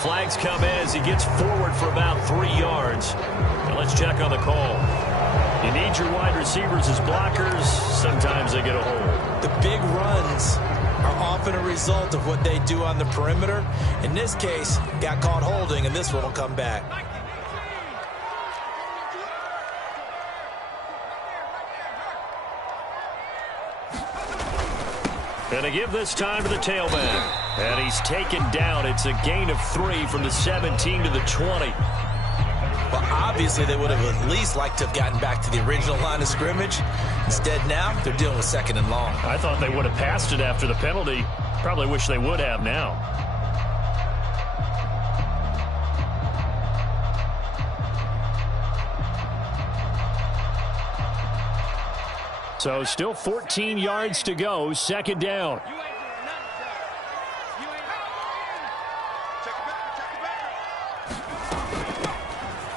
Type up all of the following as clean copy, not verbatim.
Flags come in as he gets forward for about 3 yards. Now let's check on the call. You need your wide receivers as blockers. Sometimes they get a hold. The big runs are often a result of what they do on the perimeter. In this case, got caught holding, and this one will come back. And to give this time to the tailback. And he's taken down. It's a gain of 3 from the 17 to the 20. Well, obviously, they would have at least liked to have gotten back to the original line of scrimmage. Instead, now, they're dealing with 2nd and long. I thought they would have passed it after the penalty. Probably wish they would have now. So still 14 yards to go, 2nd down.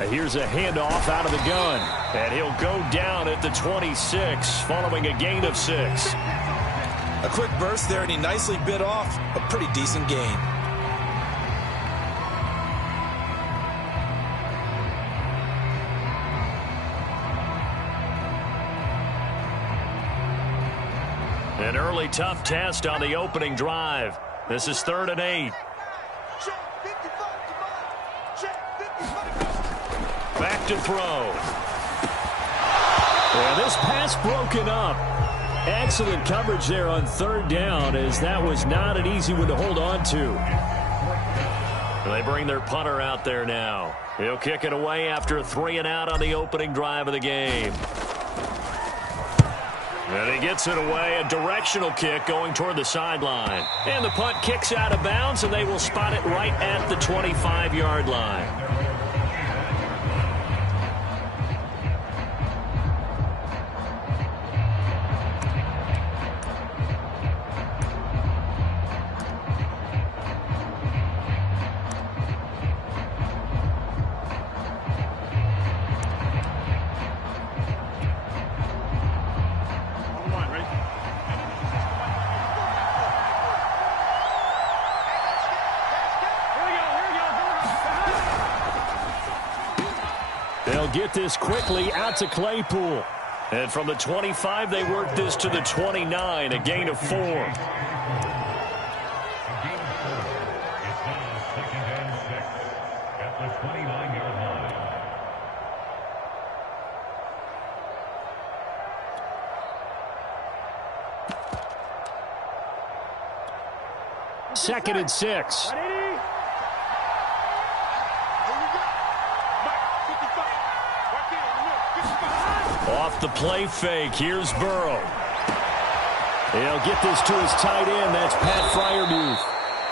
Here's a handoff out of the gun. And he'll go down at the 26 following a gain of 6. A quick burst there, and he nicely bit off a pretty decent gain. An early tough test on the opening drive. This is 3rd and 8. Back to throw. And this pass broken up. Excellent coverage there on 3rd down, as that was not an easy one to hold on to. They bring their punter out there now. He'll kick it away after a 3-and-out on the opening drive of the game. And he gets it away, a directional kick going toward the sideline. And the punt kicks out of bounds, and they will spot it right at the 25-yard line. Get this quickly out to Claypool. And from the 25, they work this to the 29, a gain of 4. At the 29-yard line. Second and 6. Off the play fake, here's Burrow. He'll get this to his tight end, that's Pat Freiermuth.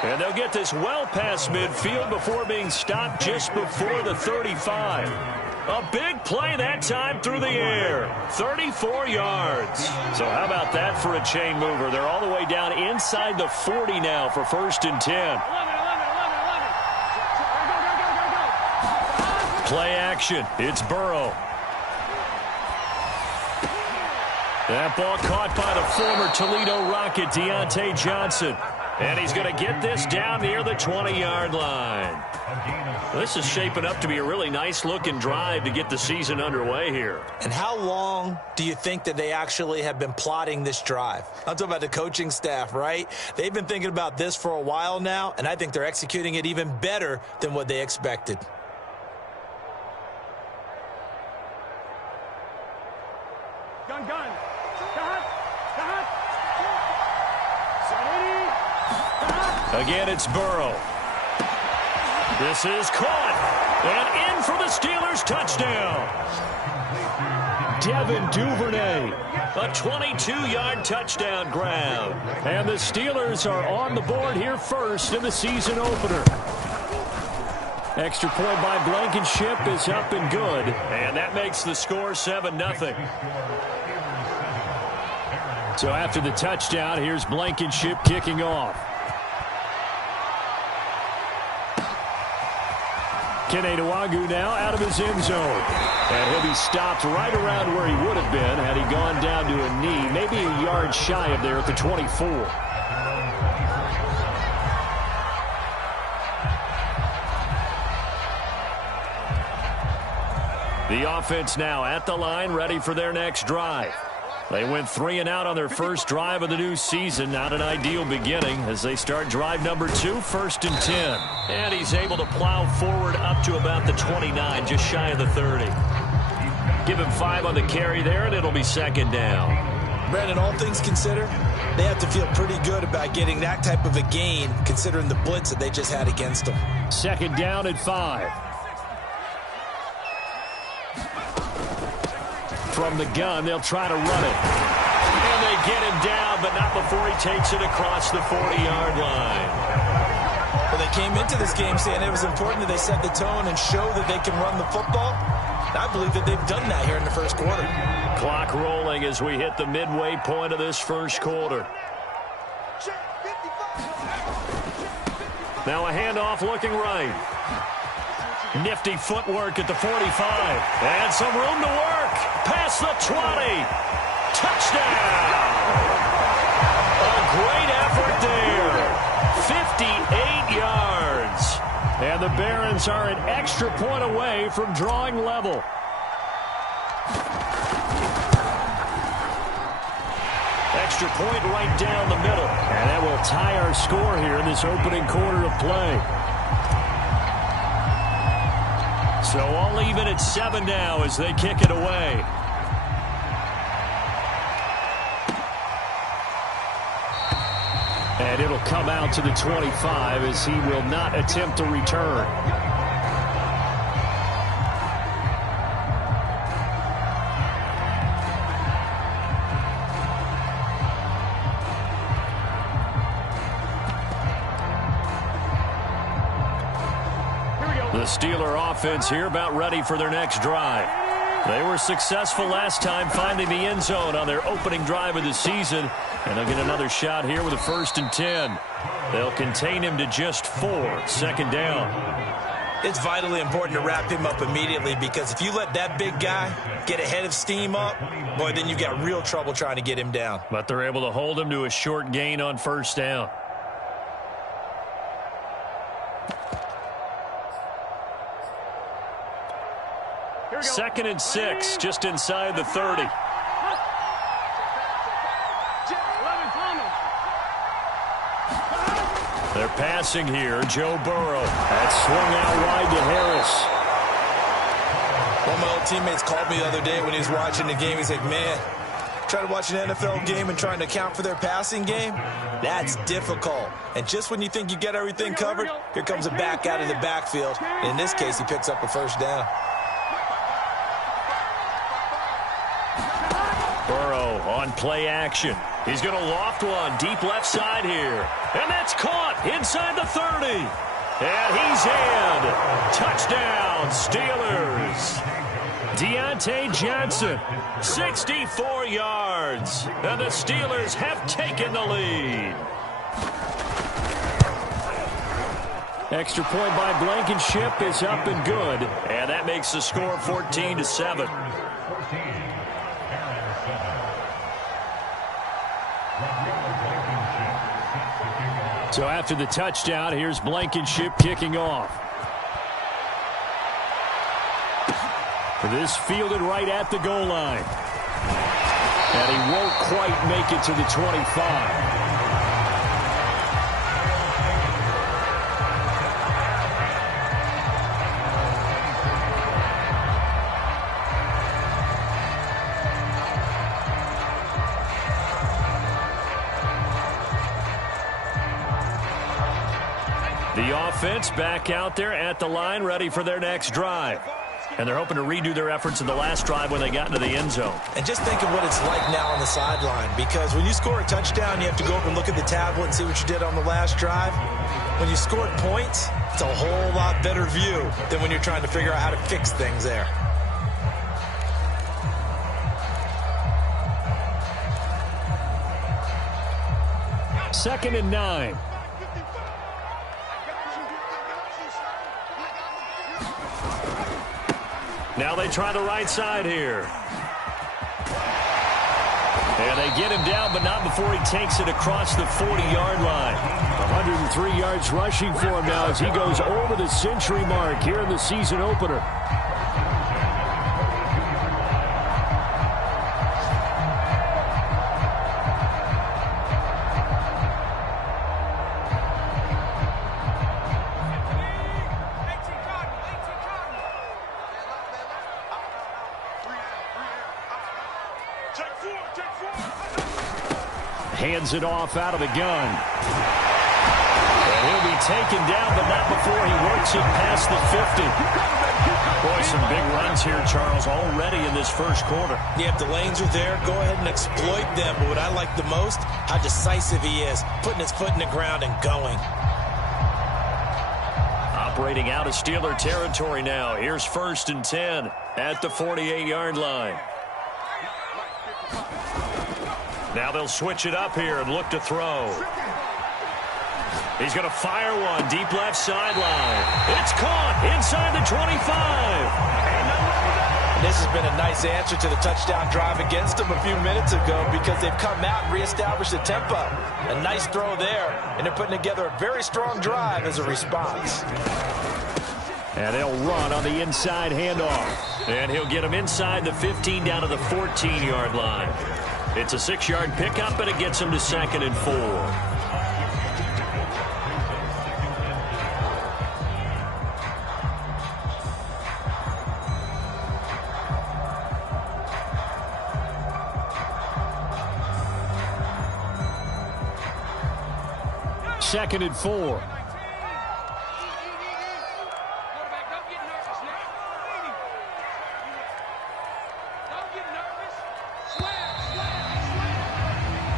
And they'll get this well past midfield before being stopped just before the 35. A big play that time through the air. 34 yards. So how about that for a chain mover? They're all the way down inside the 40 now for 1st and 10. Play action, it's Burrow. That ball caught by the former Toledo Rocket, Deontay Johnson. And he's going to get this down near the 20-yard line. This is shaping up to be a really nice-looking drive to get the season underway here. And how long do you think that they actually have been plotting this drive? I'm talking about the coaching staff, right? They've been thinking about this for a while now, and I think they're executing it even better than what they expected. Again, it's Burrow. This is caught. And in for the Steelers' touchdown. Devin Duvernay. A 22-yard touchdown grab. And the Steelers are on the board here first in the season opener. Extra point by Blankenship is up and good. And that makes the score 7-0. So after the touchdown, here's Blankenship kicking off. Kene Nwangwu now out of his end zone. And he'll be stopped right around where he would have been had he gone down to a knee, maybe a yard shy of there at the 24. The offense now at the line, ready for their next drive. They went 3 and out on their first drive of the new season. Not an ideal beginning as they start drive number 2, 1st and 10. And he's able to plow forward up to about the 29, just shy of the 30. Give him 5 on the carry there, and it'll be 2nd down. Brandon, all things considered, they have to feel pretty good about getting that type of a gain, considering the blitz that they just had against them. 2nd down at 5. From the gun, they'll try to run it. And they get him down, but not before he takes it across the 40-yard line. Well, they came into this game saying it was important that they set the tone and show that they can run the football. I believe that they've done that here in the first quarter. Clock rolling as we hit the midway point of this first quarter. Now a handoff looking right. Nifty footwork at the 45. And some room to work. Past the 20. Touchdown. A great effort there. 58 yards. And the Barons are an extra point away from drawing level. Extra point right down the middle. And that will tie our score here in this opening quarter of play. So all even at 7 now as they kick it away. And it'll come out to the 25 as he will not attempt to return. The Steeler offense here about ready for their next drive. They were successful last time finding the end zone on their opening drive of the season. And they'll get another shot here with a 1st and 10. They'll contain him to just 4. 2nd down. It's vitally important to wrap him up immediately because if you let that big guy get ahead of steam up, boy, then you've got real trouble trying to get him down. But they're able to hold him to a short gain on 1st down. Second and 6, just inside the 30. They're passing here. Joe Burrow. That swung out wide to Harris. One of my old teammates called me the other day when he was watching the game. He's like, man, trying to watch an NFL game and trying to account for their passing game, that's difficult. And just when you think you get everything covered, here comes a back out of the backfield. And in this case, he picks up a 1st down. Burrow on play action. He's going to loft one deep left side here. And that's caught inside the 30. And he's in. Touchdown, Steelers. Deontay Johnson, 64 yards. And the Steelers have taken the lead. Extra point by Blankenship is up and good. And that makes the score 14-7. So after the touchdown, here's Blankenship kicking off. This fielded right at the goal line. And he won't quite make it to the 25. The offense back out there at the line, ready for their next drive. And they're hoping to redo their efforts in the last drive when they got into the end zone. And just think of what it's like now on the sideline, because when you score a touchdown, you have to go up and look at the tablet and see what you did on the last drive. When you scored points, it's a whole lot better view than when you're trying to figure out how to fix things there. Second and 9. Now they try the right side here. And they get him down, but not before he takes it across the 40-yard line. 103 yards rushing for him now as he goes over the century mark here in the season opener. Hands it off out of the gun. And he'll be taken down, but not before he works it past the 50. Boy, some big runs here, Charles, already in this first quarter. Yeah, if the lanes are there, go ahead and exploit them. But what I like the most, how decisive he is, putting his foot in the ground and going. Operating out of Steeler territory now. Here's 1st and 10 at the 48-yard line. Now they'll switch it up here and look to throw. He's going to fire one deep left sideline. It's caught inside the 25. This has been a nice answer to the touchdown drive against them a few minutes ago because they've come out and reestablished the tempo. A nice throw there, and they're putting together a very strong drive as a response. And they'll run on the inside handoff. And he'll get him inside the 15 down to the 14-yard line. It's a 6-yard pickup, and it gets him to 2nd and 4. Second and 4.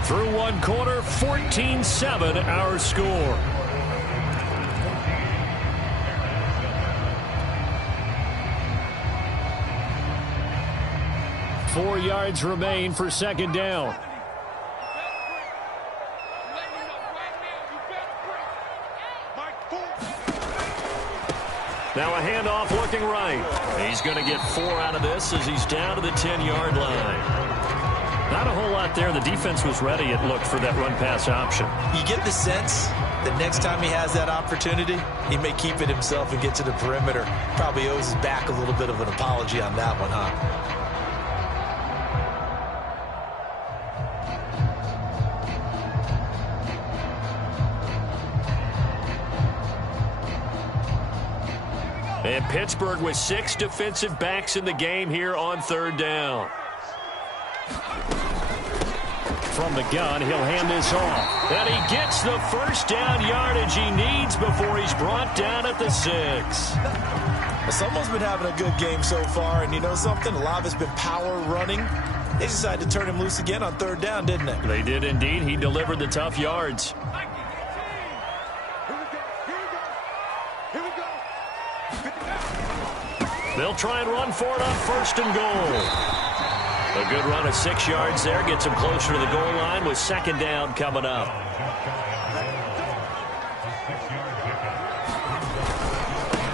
Through one quarter, 14-7 our score. Four yards remain for second down. Now a handoff looking right. He's going to get 4 out of this as he's down to the 10-yard line. Not a whole lot there. The defense was ready, it looked, for that run-pass option. You get the sense that next time he has that opportunity, he may keep it himself and get to the perimeter. Probably owes his back a little bit of an apology on that one, huh? And Pittsburgh with 6 defensive backs in the game here on 3rd down. From the gun, he'll hand this off. And he gets the first down yardage he needs before he's brought down at the 6. Someone's been having a good game so far, and you know something? A lot of it's been power running. They decided to turn him loose again on 3rd down, didn't they? They did indeed. He delivered the tough yards. They'll try and run for it on 1st and goal. A good run of 6 yards there. Gets him closer to the goal line with 2nd down coming up.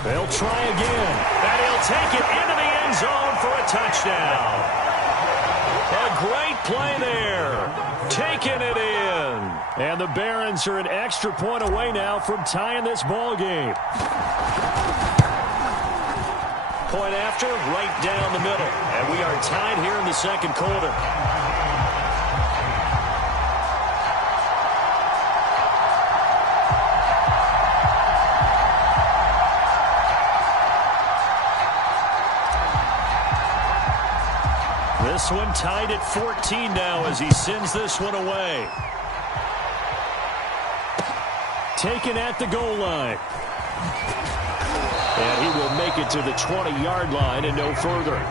They'll try again. And he'll take it into the end zone for a touchdown. A great play there. Taking it in. And the Barons are an extra point away now from tying this ball game. Point after, right down the middle. And we are tied here in the 2nd quarter. This one tied at 14 now as he sends this one away. Taken at the goal line. And he will make it to the 20-yard line and no further.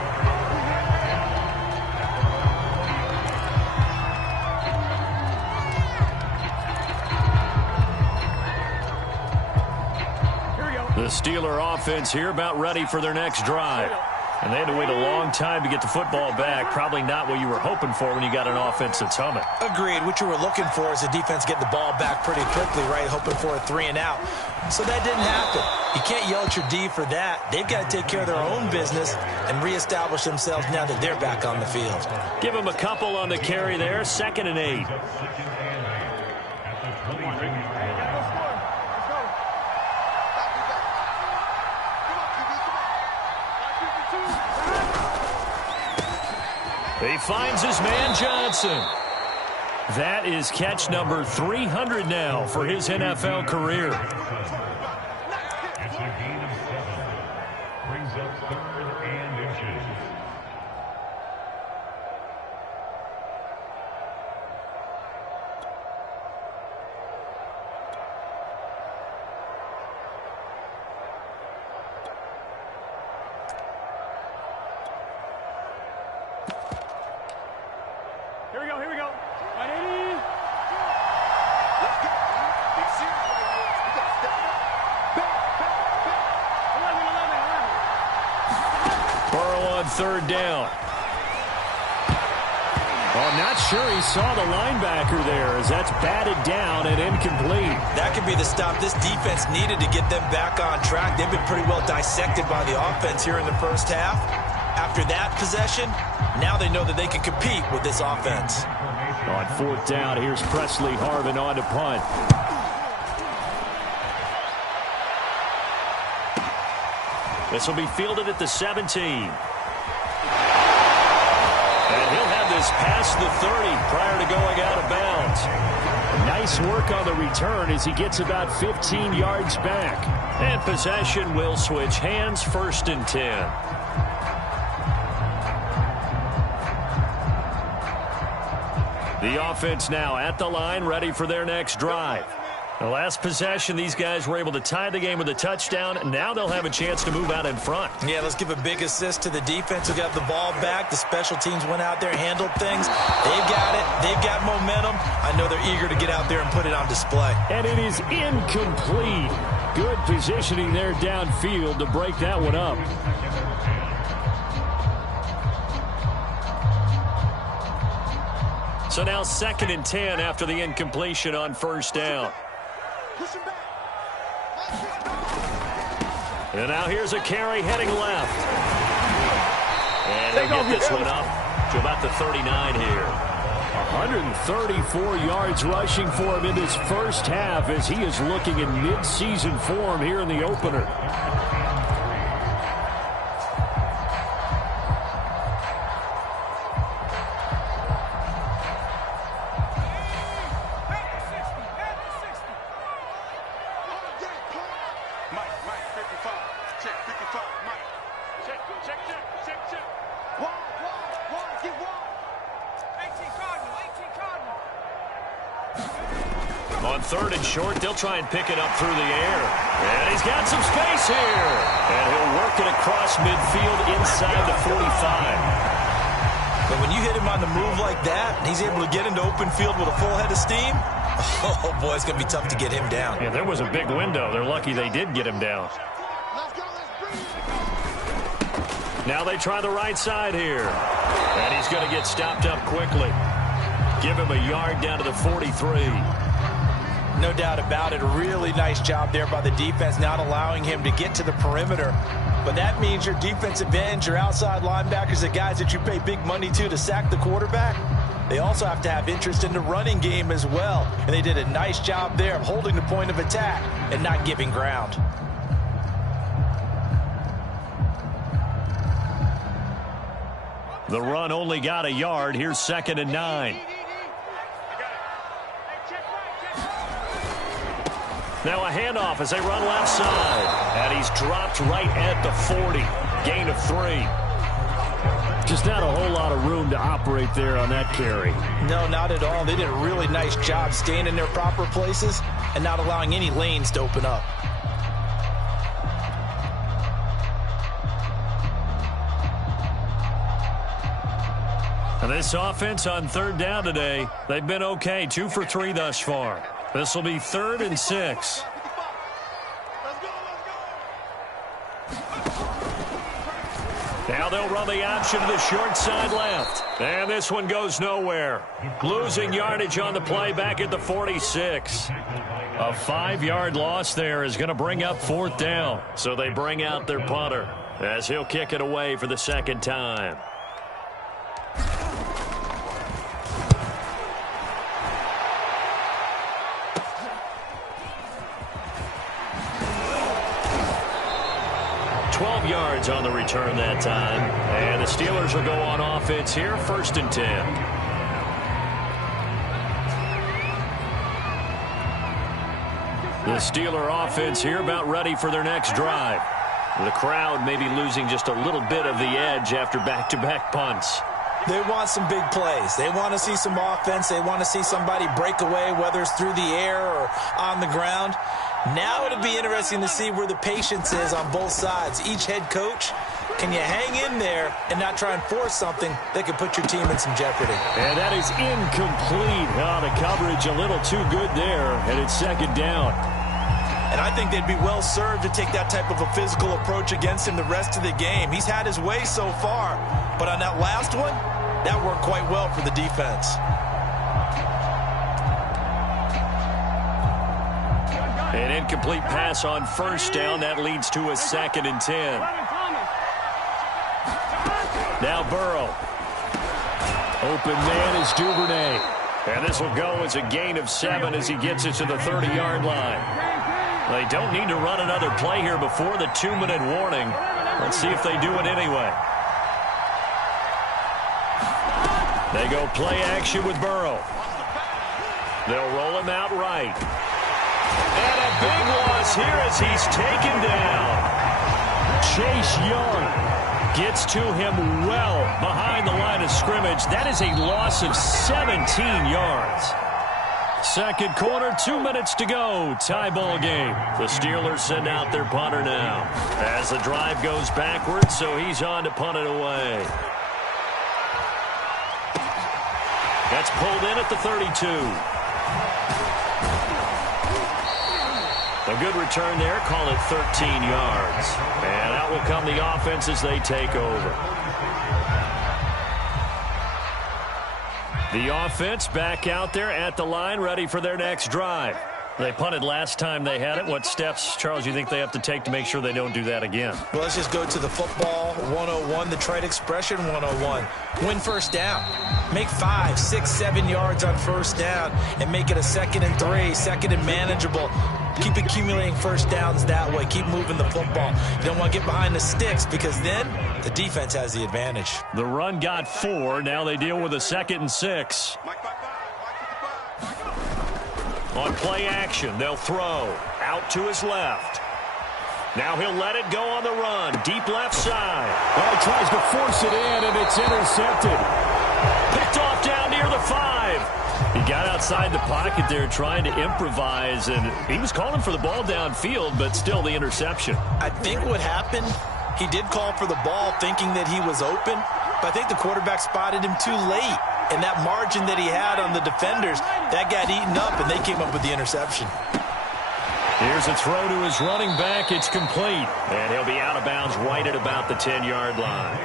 The Steeler offense here about ready for their next drive. And they had to wait a long time to get the football back. Probably not what you were hoping for when you got an offense that's humming. Agreed. What you were looking for is the defense getting the ball back pretty quickly, right? Hoping for a 3 and out. So that didn't happen. You can't yell at your D for that. They've got to take care of their own business and reestablish themselves now that they're back on the field. Give them a couple on the carry there. 2nd and 8. He finds his man Johnson. That is catch number 300 now for his NFL career. It's a gain of 7. Brings up 3rd and inches. go, here we go. 180. Let's go. Big series right here. We got to step up. Back. 11. Burrow on third down. Well, I'm not sure he saw the linebacker there as that's batted down and incomplete. That could be the stop this defense needed to get them back on track. They've been pretty well dissected by the offense here in the first half. After that possession, now they know that they can compete with this offense. On fourth down, here's Presley Harvin on to punt. This will be fielded at the 17. And he'll have this past the 30 prior to going out of bounds. Nice work on the return as he gets about 15 yards back. And possession will switch hands, 1st and 10. The offense now at the line, ready for their next drive. The last possession, these guys were able to tie the game with a touchdown. Now they'll have a chance to move out in front. Yeah, let's give a big assist to the defense who got the ball back. The special teams went out there, handled things. They've got it. They've got momentum. I know they're eager to get out there and put it on display. And it is incomplete. Good positioning there downfield to break that one up. So now 2nd and 10 after the incompletion on 1st down. And now here's a carry heading left. And they'll get this one up to about the 39 here. 134 yards rushing for him in this first half as he is looking in mid-season form here in the opener. On 3rd and short, they'll try and pick it up through the air. And he's got some space here. And he'll work it across midfield inside the 45. But when you hit him on the move like that, and he's able to get into open field with a full head of steam, oh, boy, it's going to be tough to get him down. Yeah, there was a big window. They're lucky they did get him down. Now they try the right side here. And he's going to get stopped up quickly. Give him a yard down to the 43. No doubt about it. A really nice job there by the defense, not allowing him to get to the perimeter. But that means your defensive ends, your outside linebackers, the guys that you pay big money to sack the quarterback, they also have to have interest in the running game as well. And they did a nice job there of holding the point of attack and not giving ground. The run only got a yard. Here's 2nd and 9. Now a handoff as they run left side. And he's dropped right at the 40. Gain of 3. Just not a whole lot of room to operate there on that carry. No, not at all. They did a really nice job staying in their proper places and not allowing any lanes to open up. And this offense on 3rd down today, they've been okay. 2 for 3 thus far. This will be 3rd and 6. Now they'll run the option to the short side left. And this one goes nowhere. Losing yardage on the play back at the 46. A 5-yard loss there is going to bring up 4th down. So they bring out their punter as he'll kick it away for the 2nd time. Yards on the return that time. And the Steelers will go on offense here, 1st and 10. The Steeler offense here about ready for their next drive. The crowd may be losing just a little bit of the edge after back-to-back punts. They want some big plays. They want to see some offense. They want to see somebody break away, whether it's through the air or on the ground. Now it'll be interesting to see where the patience is on both sides. Each head coach Can you hang in there and not try and force something that could put your team in some jeopardy? And that is incomplete. Oh, the coverage a little too good there, and it's second down. And I think they'd be well served to take that type of a physical approach against him the rest of the game. He's had his way so far, but on that last one, that worked quite well for the defense. An incomplete pass on first down. That leads to a 2nd and 10. Now Burrow. Open man is Duvernay. And this will go as a gain of 7 as he gets it to the 30-yard line. They don't need to run another play here before the 2-minute warning. Let's see if they do it anyway. They go play action with Burrow. They'll roll him out right. And a big loss here as he's taken down. Chase Young gets to him well behind the line of scrimmage. That is a loss of 17 yards. Second quarter, 2 minutes to go. Tie ball game. The Steelers send out their punter now as the drive goes backwards, so he's on to punt it away. That's pulled in at the 32. A good return there. Call it 13 yards. And out will come the offense as they take over. The offense back out there at the line, ready for their next drive. They punted last time they had it. What steps, Charles, you think they have to take to make sure they don't do that again? Well, let's just go to the football 101, the trade expression 101. Win first down. Make 5, 6, 7 yards on first down and make it a 2nd and 3, 2nd and manageable. Keep accumulating first downs that way. Keep moving the football. You don't want to get behind the sticks because then the defense has the advantage. The run got 4. Now they deal with a 2nd and 6. On play action, they'll throw. Out to his left. Now he'll let it go on the run. Deep left side. Well, he tries to force it in, and it's intercepted. Picked off down near the 5. He got outside the pocket there trying to improvise, and he was calling for the ball downfield, but still the interception. I think what happened, he did call for the ball thinking that he was open, but I think the quarterback spotted him too late. And that margin that he had on the defenders, that got eaten up, and they came up with the interception. Here's a throw to his running back. It's complete. And he'll be out of bounds right at about the 10-yard line.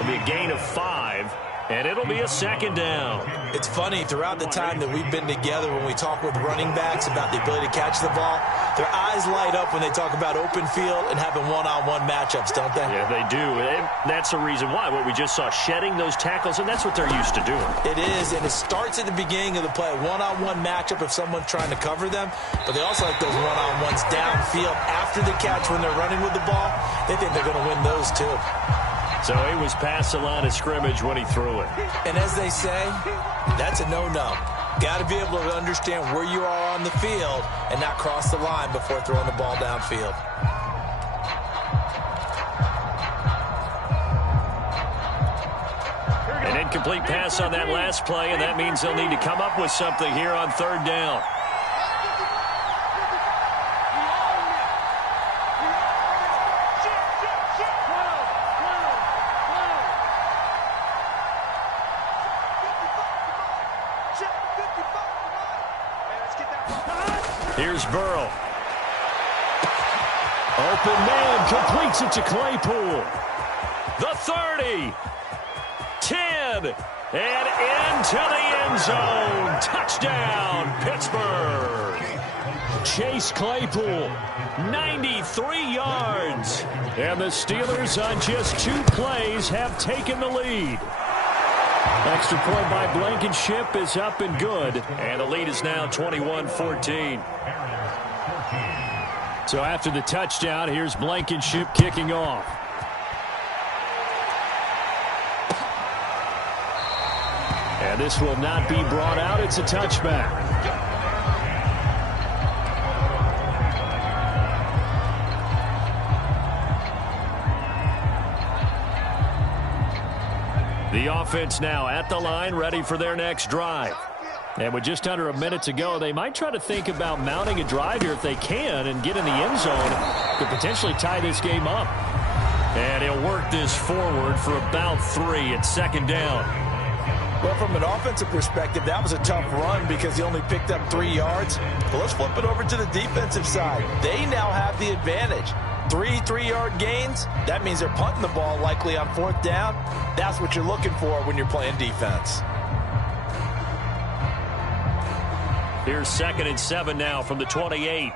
It'll be a gain of 5, and it'll be a 2nd down. It's funny, throughout the time that we've been together, when we talk with running backs about the ability to catch the ball, their eyes light up when they talk about open field and having one-on-one matchups, don't they? Yeah, they do. And that's the reason why. What we just saw, shedding those tackles, and that's what they're used to doing. It is, and it starts at the beginning of the play. One-on-one matchup if someone's trying to cover them, but they also like those one-on-ones downfield after the catch when they're running with the ball. They think they're going to win those, too. So he was past the line of scrimmage when he threw it. And as they say, that's a no-no. Got to be able to understand where you are on the field and not cross the line before throwing the ball downfield. An incomplete pass on that last play, and that means they'll need to come up with something here on 3rd down. Here's Burrow. Open man, completes it to Claypool. The 30. 10. And into the end zone. Touchdown, Pittsburgh. Chase Claypool, 93 yards. And the Steelers on just 2 plays have taken the lead. Extra point by Blankenship is up and good. And the lead is now 21-14. So after the touchdown, here's Blankenship kicking off. And this will not be brought out. It's a touchback. The offense now at the line, ready for their next drive. And with just under a minute to go, they might try to think about mounting a drive here if they can and get in the end zone to potentially tie this game up. And he'll work this forward for about 3 at second down. Well, from an offensive perspective, that was a tough run because he only picked up 3 yards. But let's flip it over to the defensive side. They now have the advantage. 3 3-yard gains, that means they're punting the ball likely on 4th down. That's what you're looking for when you're playing defense. Here's 2nd and 7 now from the 28.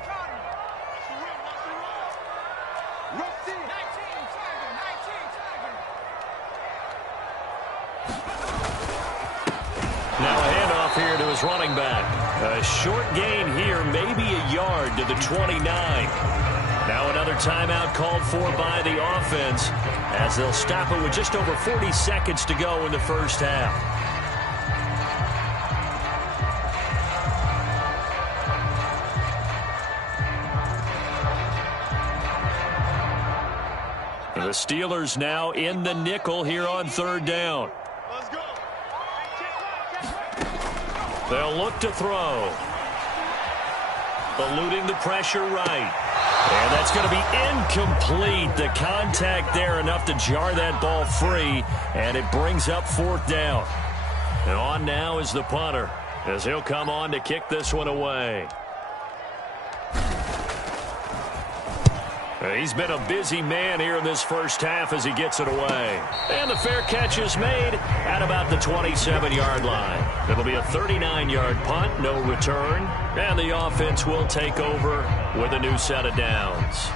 Now a handoff here to his running back. A short gain here, maybe a yard to the 29. Now another timeout called for by the offense as they'll stop it with just over 40 seconds to go in the first half. The Steelers now in the nickel here on 3rd down. Let's go. They'll look to throw. Eluding the pressure right. And that's going to be incomplete. The contact there enough to jar that ball free. And it brings up 4th down. And on now is the punter as he'll come on to kick this one away. He's been a busy man here in this first half as he gets it away. And the fair catch is made at about the 27-yard line. It'll be a 39-yard punt, no return. And the offense will take over with a new set of downs.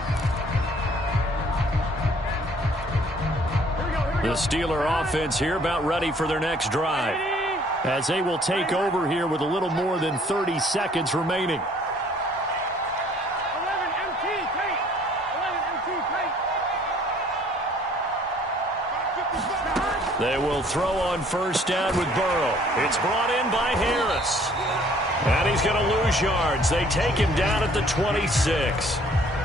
The Steeler offense here about ready for their next drive, as they will take over here with a little more than 30 seconds remaining. They will throw on 1st down with Burrow. It's brought in by Harris. And he's going to lose yards. They take him down at the 26.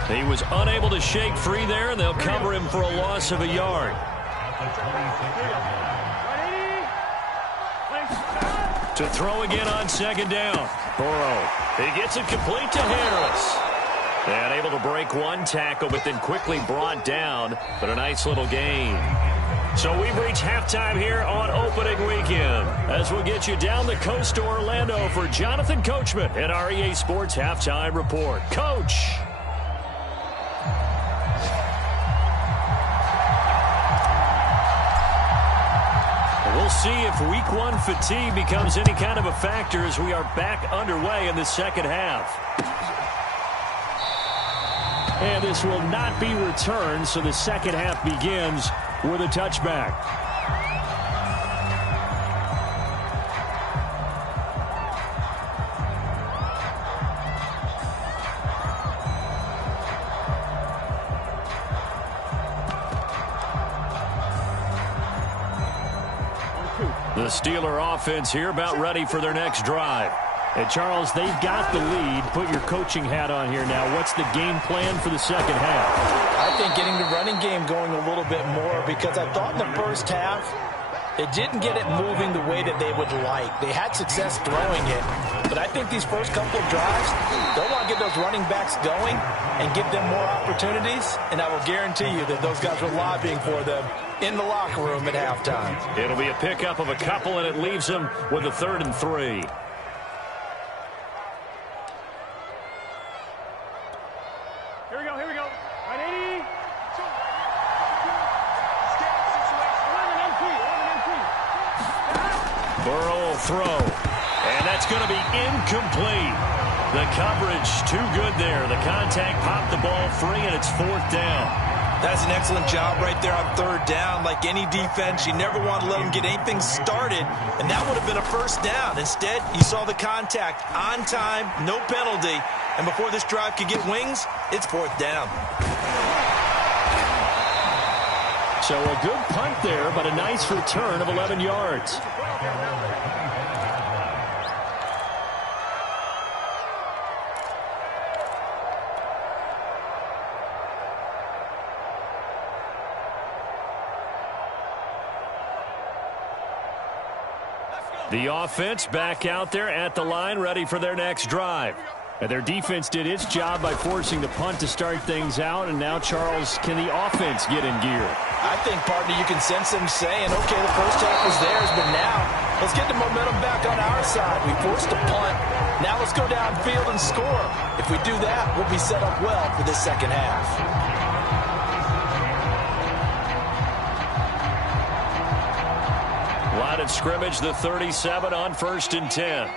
He was unable to shake free there, and they'll cover him for a loss of a yard. To throw again on 2nd down. Burrow. He gets it complete to Harris. And able to break one tackle, but then quickly brought down. But a nice little gain. So we've reached halftime here on opening weekend, as we'll get you down the coast to Orlando for Jonathan Coachman at our EA Sports Halftime Report. Coach. We'll see if week 1 fatigue becomes any kind of a factor as we are back underway in the second half. And this will not be returned, so the second half begins with a touchback. The Steeler offense here about ready for their next drive. And Charles, they've got the lead. Put your coaching hat on here now. What's the game plan for the second half? I think getting the running game going a little bit more, because I thought in the first half it didn't get it moving the way that they would like. They had success throwing it, but I think these first couple of drives, they'll want to get those running backs going and give them more opportunities, and I will guarantee you that those guys were lobbying for them in the locker room at halftime. It'll be a pickup of a couple, and it leaves them with a 3rd and 3. Here we go. 180. Burrow will throw, and that's going to be incomplete. The coverage too good there. The contact popped the ball free, and it's 4th down. That's an excellent job right there on 3rd down. Like any defense, you never want to let them get anything started, and that would have been a 1st down. Instead, you saw the contact on time, no penalty, and before this drive could get wings, it's 4th down. So a good punt there, but a nice return of 11 yards. The offense back out there at the line, ready for their next drive. And their defense did its job by forcing the punt to start things out, and now, Charles, can the offense get in gear? I think, partner, you can sense them saying, okay, the first half was theirs, but now let's get the momentum back on our side. We forced a punt. Now let's go downfield and score. If we do that, we'll be set up well for this second half. Line of scrimmage, the 37 on 1st and 10.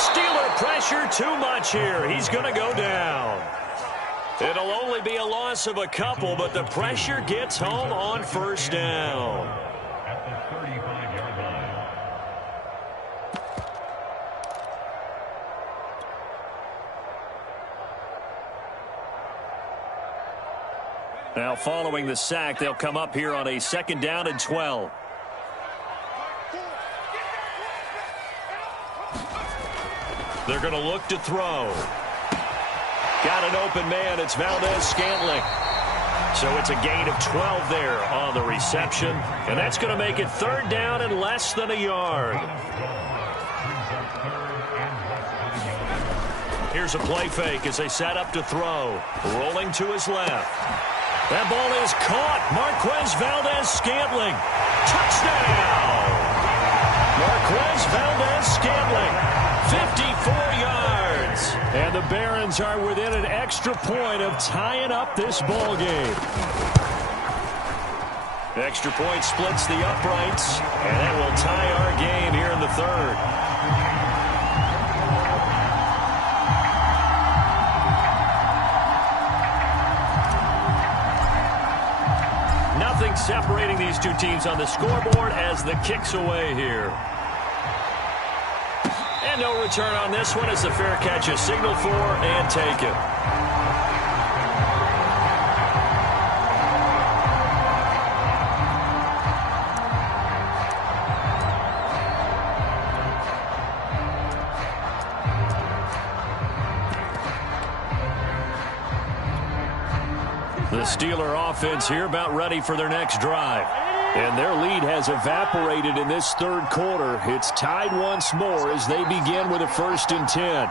Steeler pressure too much here. He's going to go down. It'll only be a loss of a couple, but the pressure gets home on 1st down. At the 35-yard line. Now following the sack, they'll come up here on a 2nd down and 12. They're going to look to throw. Got an open man. It's Valdez-Scantling. So it's a gain of 12 there on the reception. And that's going to make it 3rd down and less than a yard. Here's a play fake as they set up to throw. Rolling to his left. That ball is caught. Marquez Valdez-Scantling. Touchdown! Marquez Valdez-Scantling. 54 yards. And the Barons are within an extra point of tying up this ball game. Extra point splits the uprights, and that will tie our game here in the 3rd. Nothing separating these two teams on the scoreboard as the kick's away here. And no return on this one as the fair catch is signaled for and taken. The Steeler offense here about ready for their next drive. And their lead has evaporated in this 3rd quarter. It's tied once more as they begin with a 1st and 10.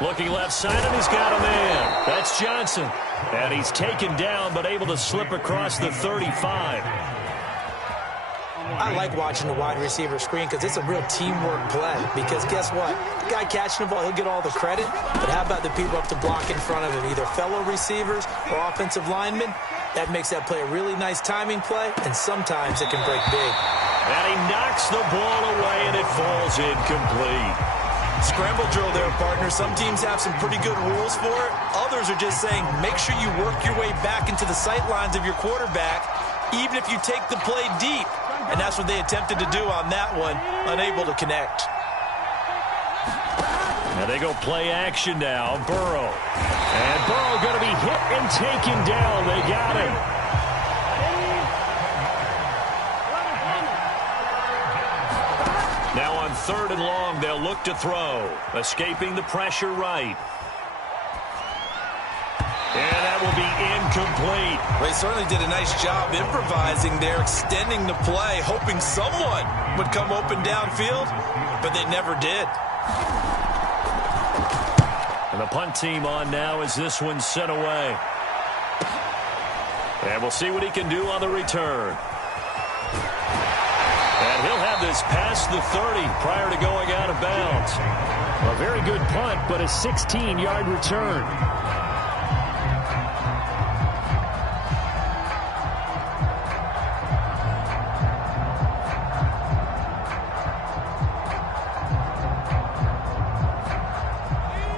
Looking left side, and he's got a man. That's Johnson. And he's taken down, but able to slip across the 35. I like watching the wide receiver screen because it's a real teamwork play. Because guess what? The guy catching the ball, he'll get all the credit. But how about the people up to block in front of him, either fellow receivers or offensive linemen? That makes that play a really nice timing play, and sometimes it can break big. And he knocks the ball away, and it falls incomplete. Scramble drill there, partner. Some teams have some pretty good rules for it. Others are just saying, make sure you work your way back into the sight lines of your quarterback, even if you take the play deep. And that's what they attempted to do on that one, unable to connect. Now they go play action now. Burrow. And Burrow going to be hit and taken down. They got him. Now on 3rd and long, they'll look to throw. Escaping the pressure right. And that will be incomplete. They certainly did a nice job improvising there, extending the play, hoping someone would come open downfield, but they never did. And the punt team on now as this one's sent away. And we'll see what he can do on the return. And he'll have this past the 30 prior to going out of bounds. A very good punt, but a 16-yard return.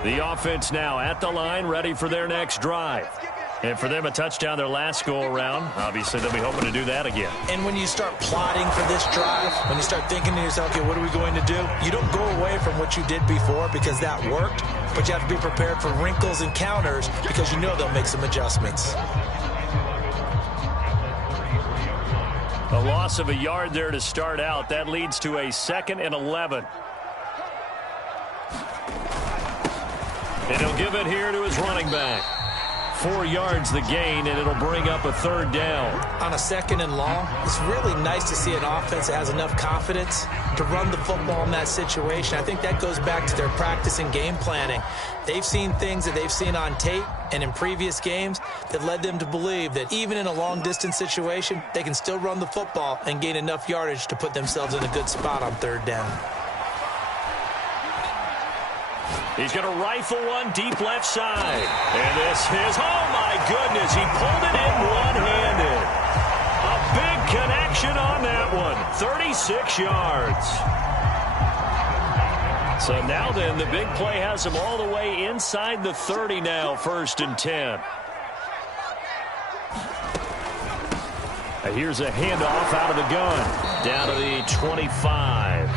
The offense now at the line, ready for their next drive. And for them, a touchdown their last go-around. Obviously, they'll be hoping to do that again. And when you start plotting for this drive, when you start thinking to yourself, okay, what are we going to do? You don't go away from what you did before because that worked, but you have to be prepared for wrinkles and counters because you know they'll make some adjustments. A loss of a yard there to start out. That leads to a 2nd and 11. And he'll give it here to his running back. 4 yards the gain, and it'll bring up a 3rd down. On a 2nd and long, it's really nice to see an offense that has enough confidence to run the football in that situation. I think that goes back to their practice and game planning. They've seen things that they've seen on tape and in previous games that led them to believe that even in a long-distance situation, they can still run the football and gain enough yardage to put themselves in a good spot on 3rd down. He's going to rifle one deep left side. And this is, oh my goodness, he pulled it in one-handed. A big connection on that one, 36 yards. So now then, the big play has him all the way inside the 30 now, 1st and 10. Here's a handoff out of the gun, down to the 25.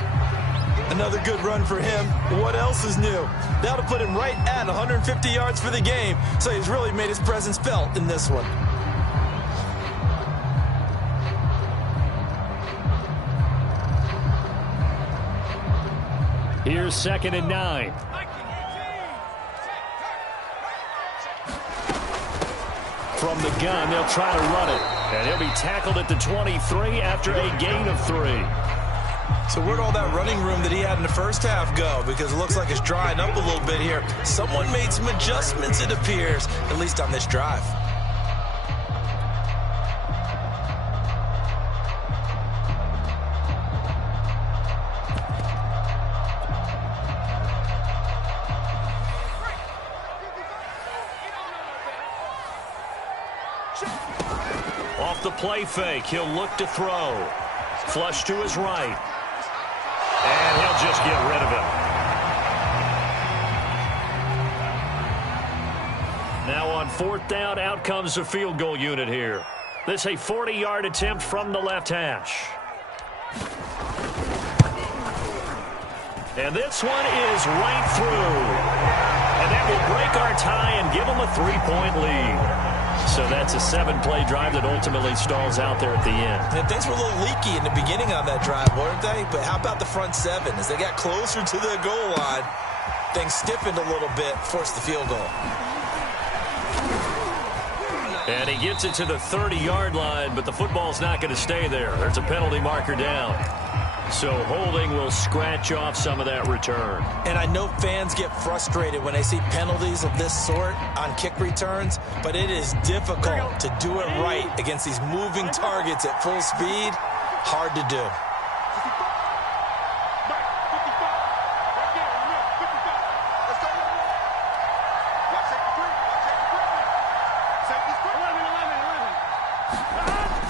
Another good run for him. What else is new? That'll put him right at 150 yards for the game. So he's really made his presence felt in this one. Here's 2nd and 9. From the gun, they'll try to run it. And he'll be tackled at the 23 after a gain of 3. So where'd all that running room that he had in the first half go? Because it looks like it's drying up a little bit here. Someone made some adjustments, it appears, at least on this drive. Off the play fake, he'll look to throw. Flush to his right. And he'll just get rid of it. Now on 4th down, out comes the field goal unit here. This a 40-yard attempt from the left hash. And this one is right through. And that will break our tie and give them a 3-point lead. So that's a 7-play drive that ultimately stalls out there at the end. And things were a little leaky in the beginning on that drive, weren't they? But how about the front 7? As they got closer to the goal line, things stiffened a little bit, forced the field goal. And he gets it to the 30-yard line, but the football's not going to stay there. There's a penalty marker down. So holding will scratch off some of that return. And I know fans get frustrated when they see penalties of this sort on kick returns, but it is difficult to do it right against these moving targets at full speed. Hard to do.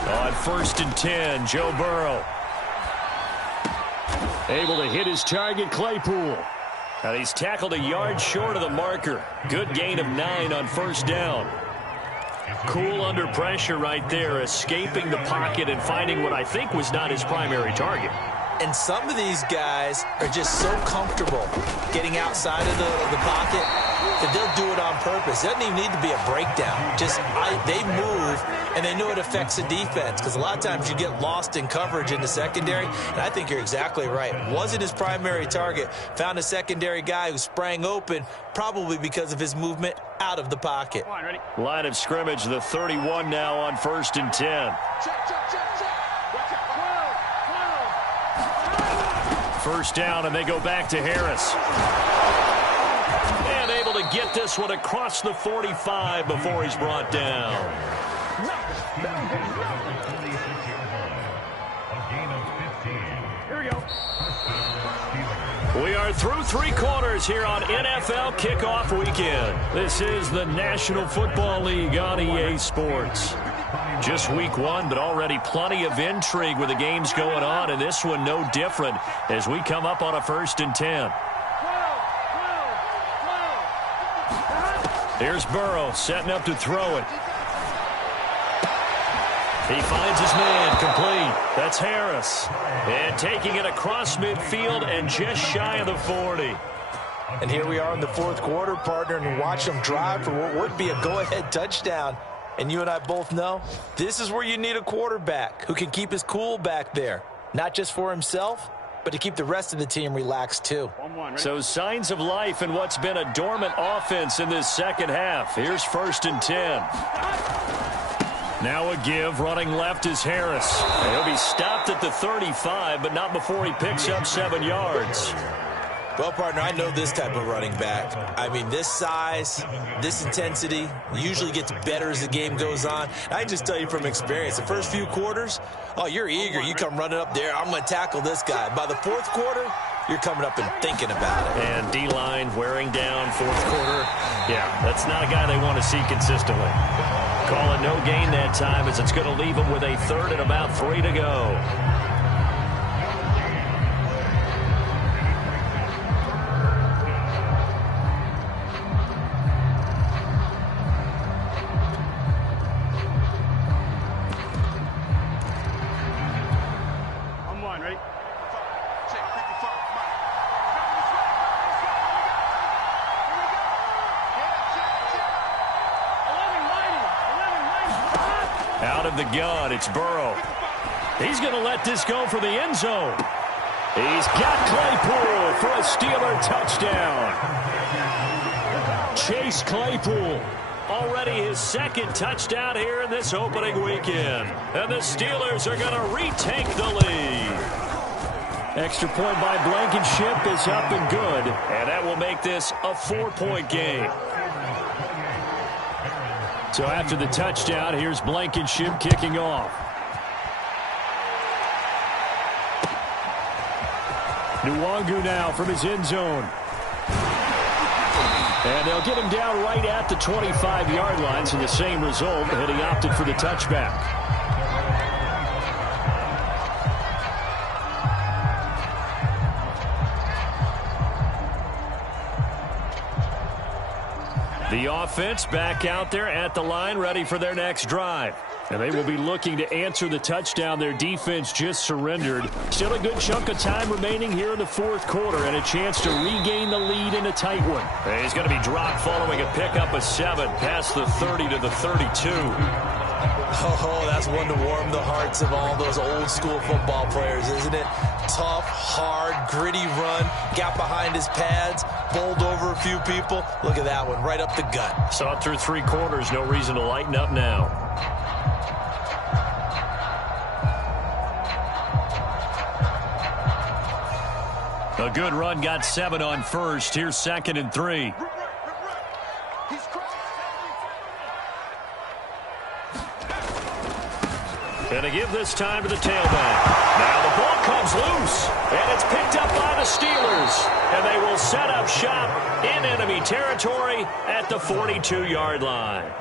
On 1st and 10, Joe Burrow. Able to hit his target, Claypool. And he's tackled a yard short of the marker. Good gain of 9 on 1st down. Cool under pressure right there, escaping the pocket and finding what I think was not his primary target. And some of these guys are just so comfortable getting outside of the pocket that they'll do it on purpose. It doesn't even need to be a breakdown. They move, and they know it affects the defense, because a lot of times you get lost in coverage in the secondary, and I think you're exactly right. Wasn't his primary target. Found a secondary guy who sprang open, probably because of his movement out of the pocket. Come on, ready? Line of scrimmage, the 31 now on 1st and 10. First down, and they go back to Harris. And able to get this one across the 45 before he's brought down. Here we go. We are through 3 quarters here on NFL Kickoff Weekend. This is the National Football League on EA Sports. Just week 1, but already plenty of intrigue with the games going on, and this one no different as we come up on a 1st and 10. Here's Burrow setting up to throw it. He finds his man, complete. That's Harris. And taking it across midfield and just shy of the 40. And here we are in the 4th quarter, partner, and watch them drive for what would be a go-ahead touchdown. And you and I both know this is where you need a quarterback who can keep his cool back there, not just for himself, but to keep the rest of the team relaxed too. So signs of life in what's been a dormant offense in this second half. Here's 1st and 10. Now a give. Running left is Harris. He'll be stopped at the 35, but not before he picks up 7 yards. Well, partner, I know this type of running back. I mean, this size, this intensity usually gets better as the game goes on. I can just tell you from experience, the first few quarters, oh, you're eager. You come running up there, I'm going to tackle this guy. By the 4th quarter, you're coming up and thinking about it. And D-line wearing down 4th quarter. Yeah, that's not a guy they want to see consistently. Call it no gain that time as it's going to leave him with a 3rd and about 3 to go. Out of the gun, it's Burrow. He's going to let this go for the end zone. He's got Claypool for a Steeler touchdown. Chase Claypool, already his 2nd touchdown here in this opening weekend. And the Steelers are going to retake the lead. Extra point by Blankenship is up and good. And that will make this a 4-point game. So after the touchdown, here's Blankenship kicking off. Nwangu now from his end zone. And they'll get him down right at the 25-yard line, so the same result, and he opted for the touchback. The offense back out there at the line, ready for their next drive. And they will be looking to answer the touchdown their defense just surrendered. Still a good chunk of time remaining here in the 4th quarter and a chance to regain the lead in a tight one. And he's going to be dropped following a pickup of 7 past the 30 to the 32. Oh, that's one to warm the hearts of all those old-school football players, isn't it? Tough, hard, gritty run, got behind his pads, bowled over a few people. Look at that one, right up the gut. Saw it through 3 quarters, no reason to lighten up now. A good run, got 7 on 1st. Here's 2nd and 3. And to give this time to the tailback. Now the ball comes loose, and it's picked up by the Steelers. And they will set up shop in enemy territory at the 42-yard line.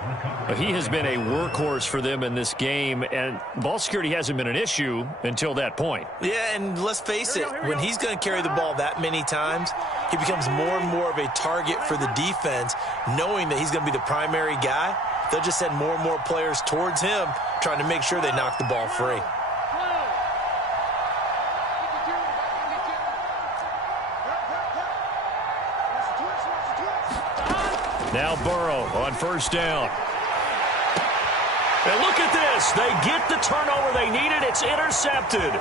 He has been a workhorse for them in this game, and ball security hasn't been an issue until that point. Yeah, and let's face it, when he's going to carry the ball that many times, he becomes more and more of a target for the defense, knowing that he's going to be the primary guy. They'll just send more and more players towards him, trying to make sure they knock the ball free. Now Burrow on 1st down. And look at this. They get the turnover they needed. It's intercepted.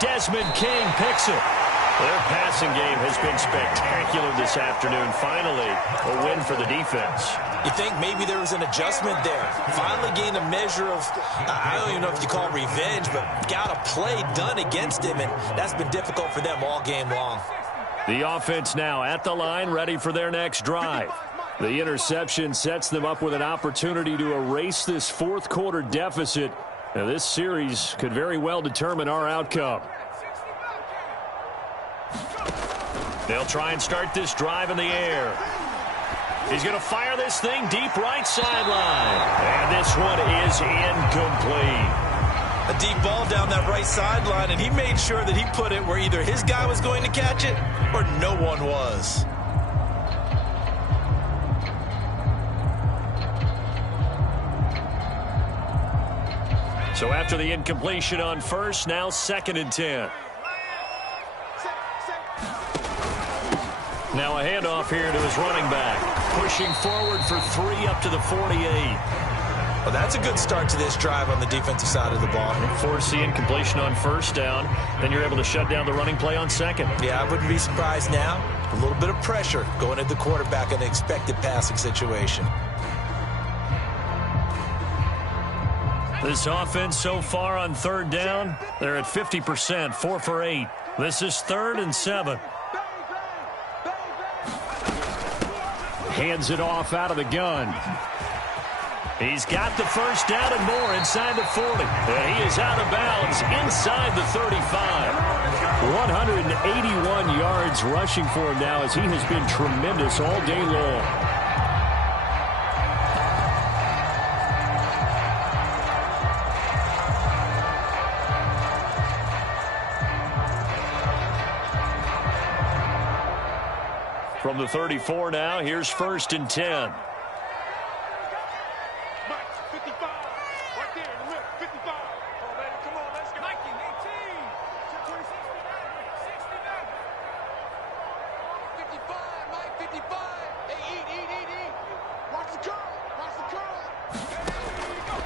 Desmond King picks it. Their passing game has been spectacular this afternoon. Finally, a win for the defense. You think maybe there was an adjustment there. Finally gained a measure of, I don't even know if you call it revenge, but got a play done against him, and that's been difficult for them all game long. The offense now at the line, ready for their next drive. The interception sets them up with an opportunity to erase this 4th quarter deficit. Now, this series could very well determine our outcome. They'll try and start this drive in the air. He's going to fire this thing deep right sideline. And this one is incomplete. A deep ball down that right sideline, and he made sure that he put it where either his guy was going to catch it or no one was. So after the incompletion on 1st, now 2nd and 10. Now a handoff here to his running back. Pushing forward for 3 up to the 48. Well, that's a good start to this drive on the defensive side of the ball. Force the incompletion on first down. Then you're able to shut down the running play on second. Yeah, I wouldn't be surprised now. A little bit of pressure going at the quarterback in an expected passing situation. This offense so far on third down, they're at 50%, 4 for 8. This is 3rd and 7. Hands it off out of the gun. He's got the first down and more inside the 40. And he is out of bounds inside the 35. 181 yards rushing for him now as he has been tremendous all day long. From the 34 now, here's 1st and 10.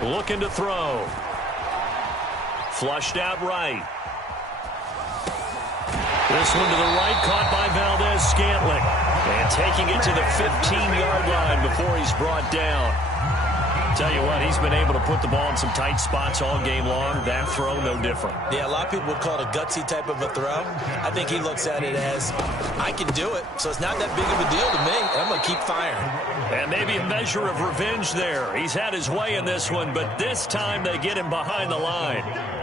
Looking to throw. Flushed out right. This one to the right, caught by Valdez-Scantling. And taking it to the 15-yard line before he's brought down. Tell you what, he's been able to put the ball in some tight spots all game long. That throw, no different. Yeah, a lot of people would call it a gutsy type of a throw. I think he looks at it as, I can do it, so it's not that big of a deal to me. I'm going to keep firing. And maybe a measure of revenge there. He's had his way in this one, but this time they get him behind the line.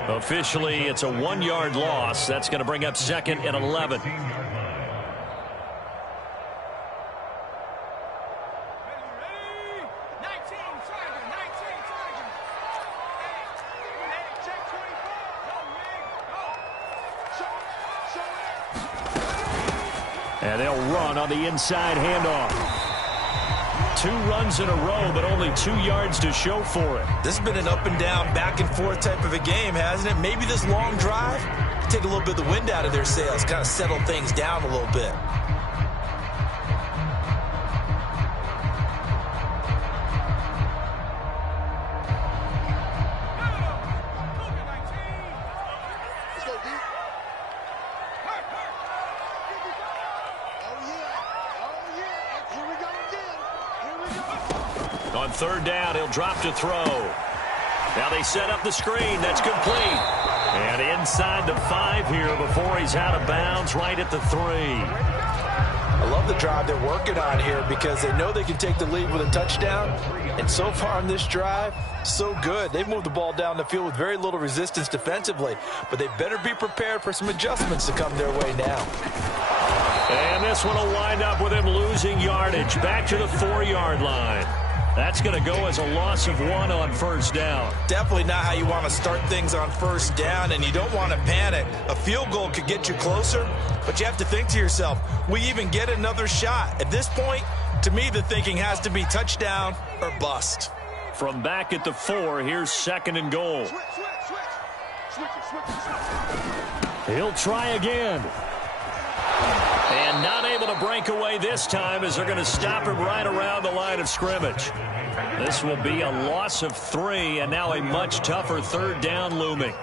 Officially, it's a 1-yard loss. That's going to bring up 2nd and 11. And they'll run on the inside handoff. 2 runs in a row, but only 2 yards to show for it. This has been an up and down, back and forth type of a game, hasn't it? Maybe this long drive take a little bit of the wind out of their sails, kind of settle things down a little bit. On 3rd down, he'll drop to throw. Now they set up the screen. That's complete. And inside the 5 here before he's out of bounds right at the 3. I love the drive they're working on here because they know they can take the lead with a touchdown. And so far on this drive, so good. They've moved the ball down the field with very little resistance defensively. But they better be prepared for some adjustments to come their way now. And this one will wind up with him losing yardage. Back to the 4-yard line. That's going to go as a loss of 1 on 1st down. Definitely not how you want to start things on 1st down, and you don't want to panic. A field goal could get you closer, but you have to think to yourself, we even get another shot. At this point, to me, the thinking has to be touchdown or bust. From back at the 4, here's 2nd and goal. He'll try again. And not able to break away this time as they're going to stop him right around the line of scrimmage. This will be a loss of 3, and now a much tougher 3rd down looming.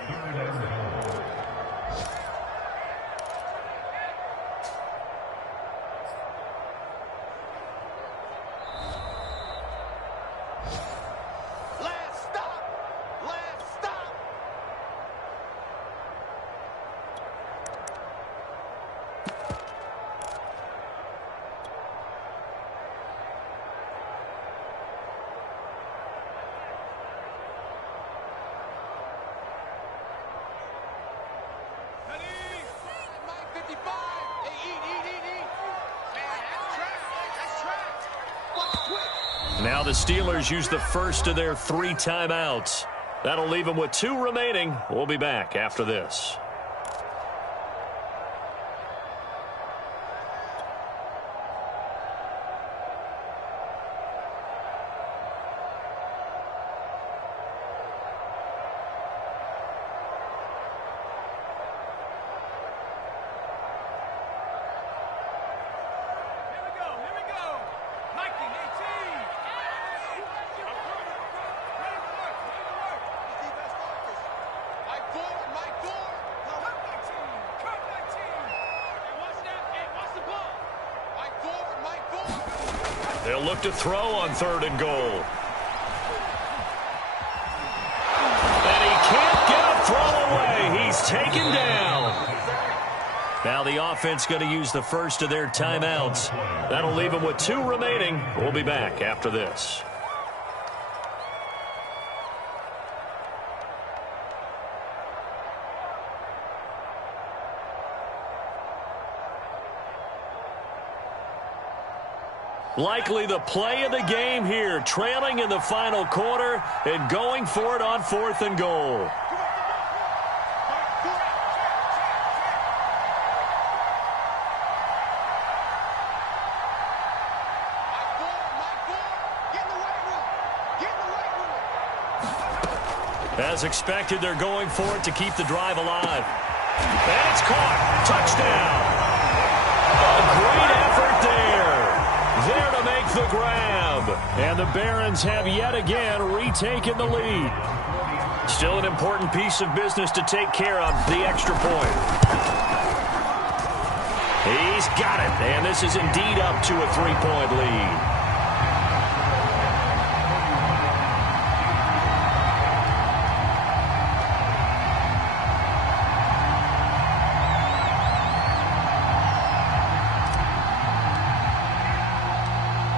Now the Steelers use the first of their 3 timeouts. That'll leave them with 2 remaining. We'll be back after this. They'll look to throw on 3rd and goal. And he can't get a throw away. He's taken down. Now the offense going to use the first of their timeouts. That'll leave them with 2 remaining. We'll be back after this. Likely the play of the game here, trailing in the final quarter and going for it on 4th and goal. As expected, they're going for it to keep the drive alive. And it's caught. Touchdown. A great effort there. There to make the grab. And the Barons have yet again retaken the lead. Still an important piece of business to take care of, the extra point. He's got it. And this is indeed up to a 3-point lead.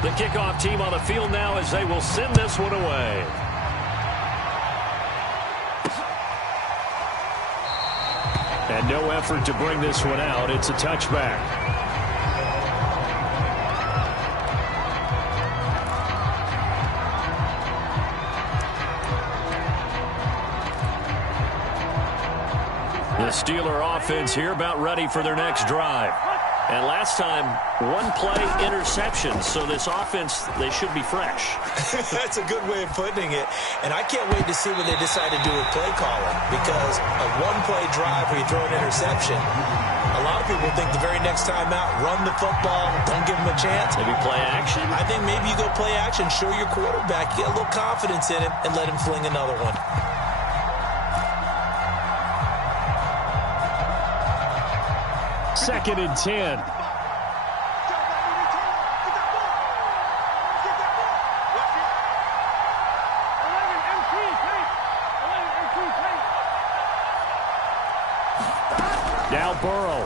The kickoff team on the field now as they will send this one away. And no effort to bring this one out. It's a touchback. The Steeler offense here about ready for their next drive. And last time, 1-play interception. So this offense, they should be fresh. That's a good way of putting it. And I can't wait to see what they decide to do with play calling. Because a 1-play drive where you throw an interception, a lot of people think the very next time out, run the football, don't give them a chance. Maybe play action? I think maybe you go play action, show your quarterback, get a little confidence in him, and let him fling another one. Second and 10. Now Burrow.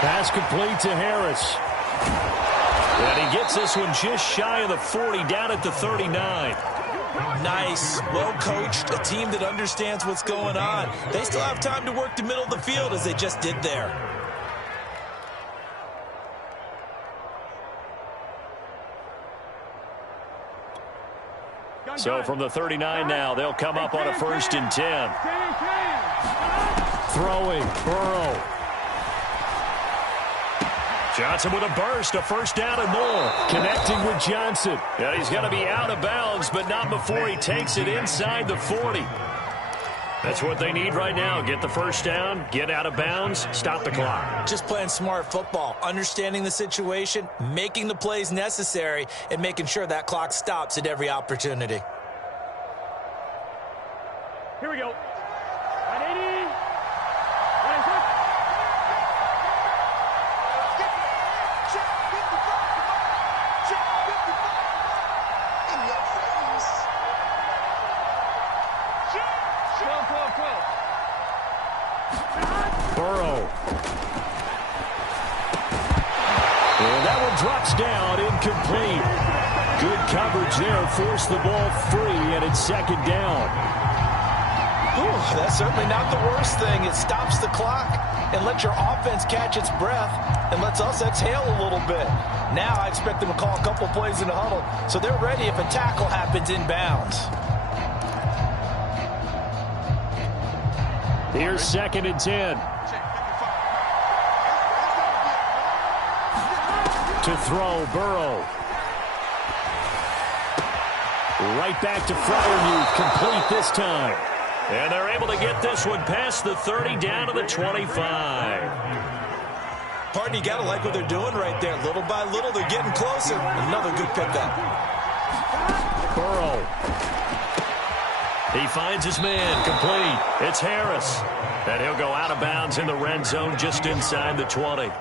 Pass complete to Harris. And he gets this one just shy of the 40, down at the 39. Nice, well-coached, a team that understands what's going on. They still have time to work the middle of the field as they just did there. So from the 39 now, they'll come up on a 1st and 10. Throwing, Burrow. Johnson with a burst, a 1st down and more. Connecting with Johnson. And he's going to be out of bounds, but not before he takes it inside the 40. That's what they need right now. Get the 1st down, get out of bounds, stop the clock. Just playing smart football, understanding the situation, making the plays necessary, and making sure that clock stops at every opportunity. Here we go. 180. Burrow. And that one drops down, incomplete. Good coverage there, forced the ball free, and it's 2nd down. Ooh, that's certainly not the worst thing. It stops the clock and lets your offense catch its breath and lets us exhale a little bit. Now I expect them to call a couple plays in the huddle so they're ready if a tackle happens inbounds. Here's 2nd and 10. To throw, Burrow. Right back to Freiermuth, complete this time. And they're able to get this one past the 30 down to the 25. Pardon, you got to like what they're doing right there. Little by little, they're getting closer. Another good pickup. Burrow. He finds his man, complete. It's Harris. And he'll go out of bounds in the red zone just inside the 20.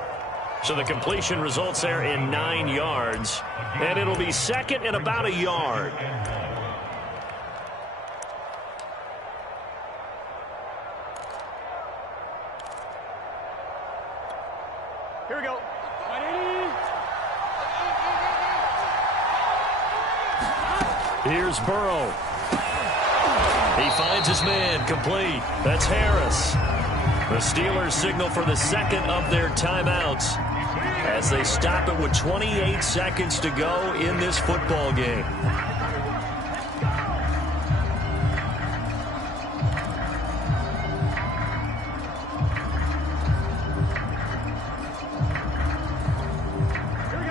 So the completion results there in 9 yards. And it'll be second and about a yard. Here we go. 180. Here's Burrow. He finds his man, complete. That's Harris. The Steelers signal for the second of their timeouts as they stop it with 28 seconds to go in this football game.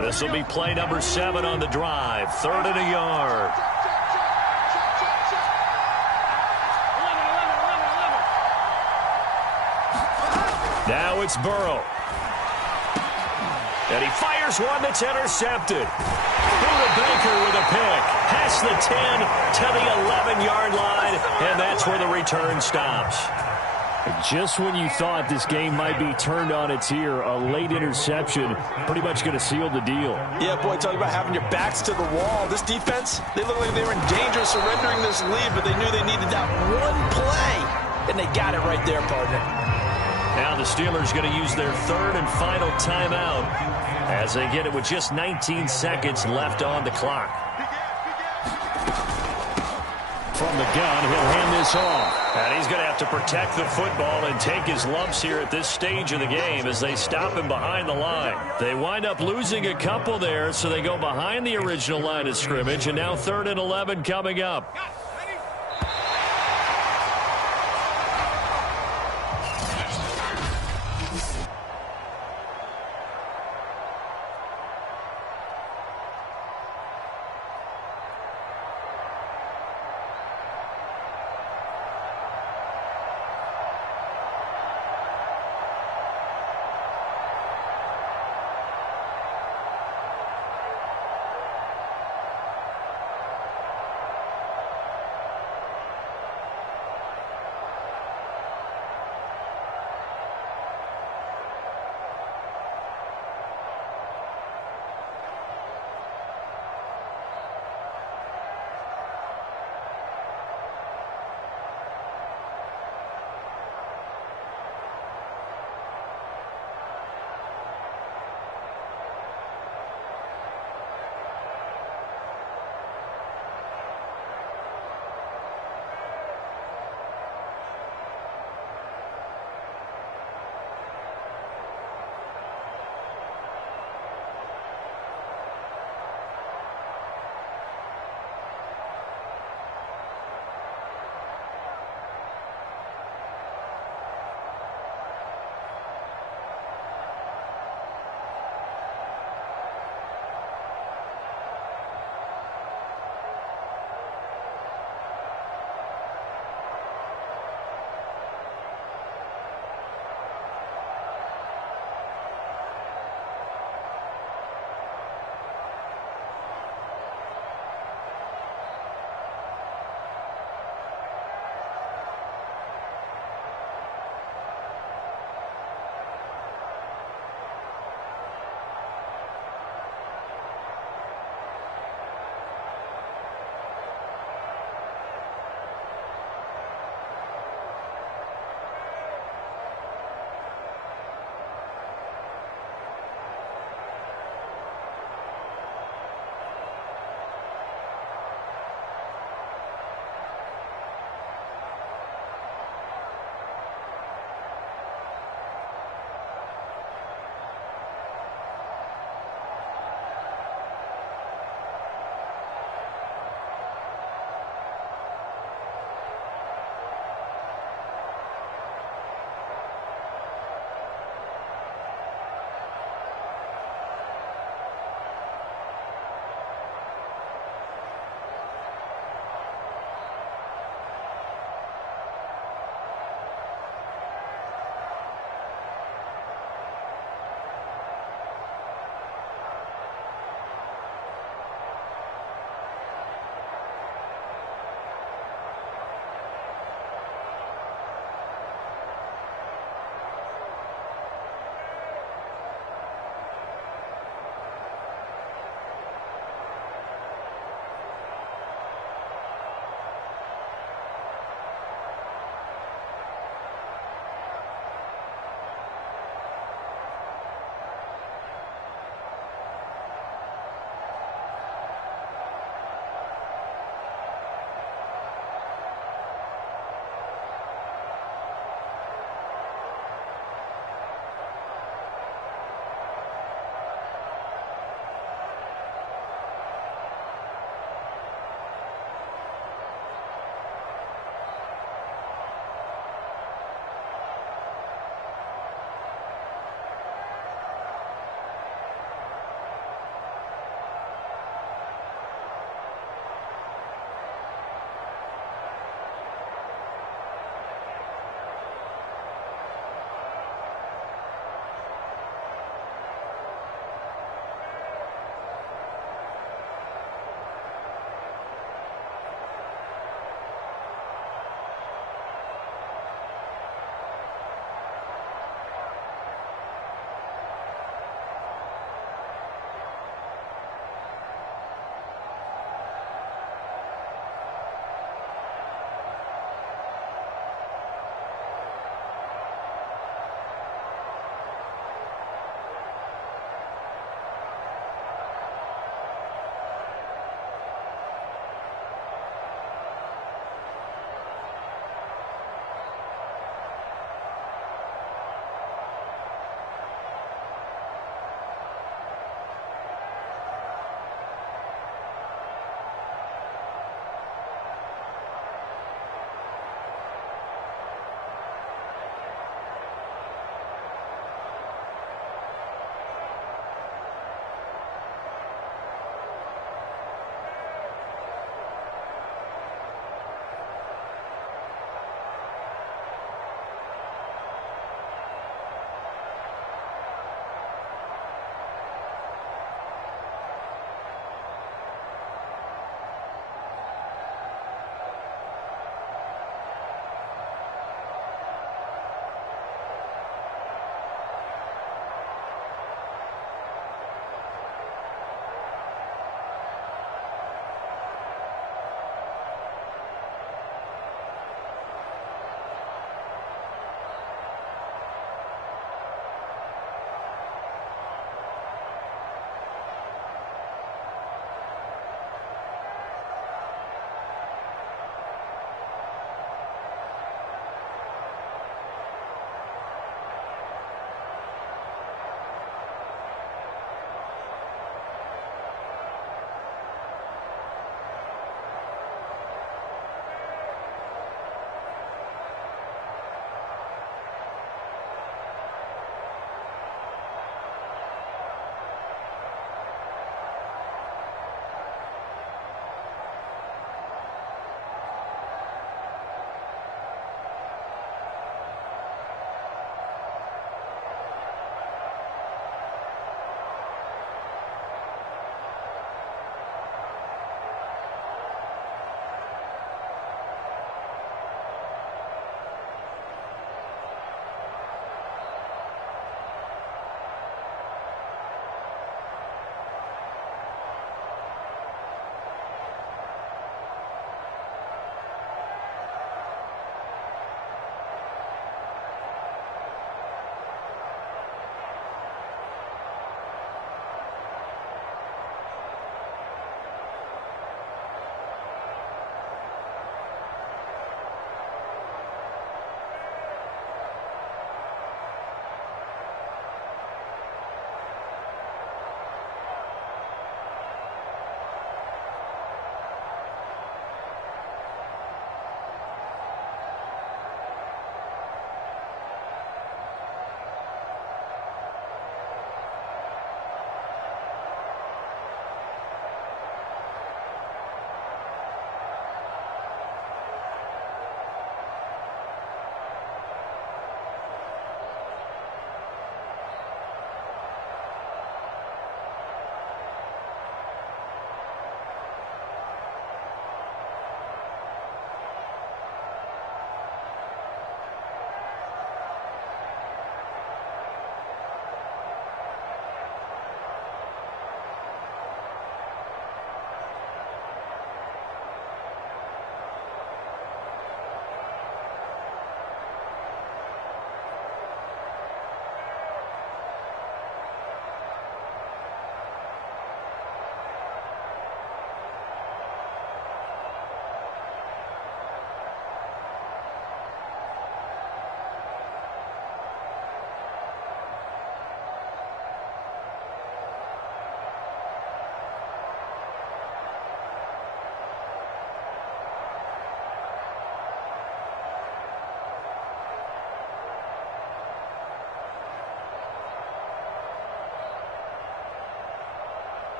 This will be play number 7 on the drive. 3rd and a yard. Now it's Burrow. And he fires one that's intercepted. Buda Baker with a pick. Past the 10 to the 11-yard line, and that's where the return stops. Just when you thought this game might be turned on its ear, a late interception pretty much going to seal the deal. Yeah, boy, talking about having your backs to the wall. This defense, they look like they were in danger of surrendering this lead, but they knew they needed that one play, and they got it right there, partner. Now the Steelers going to use their 3rd and final timeout as they get it with just 19 seconds left on the clock. From the gun, he'll hand this off. And he's going to have to protect the football and take his lumps here at this stage of the game as they stop him behind the line. They wind up losing a couple there, so they go behind the original line of scrimmage, and now 3rd and 11 coming up.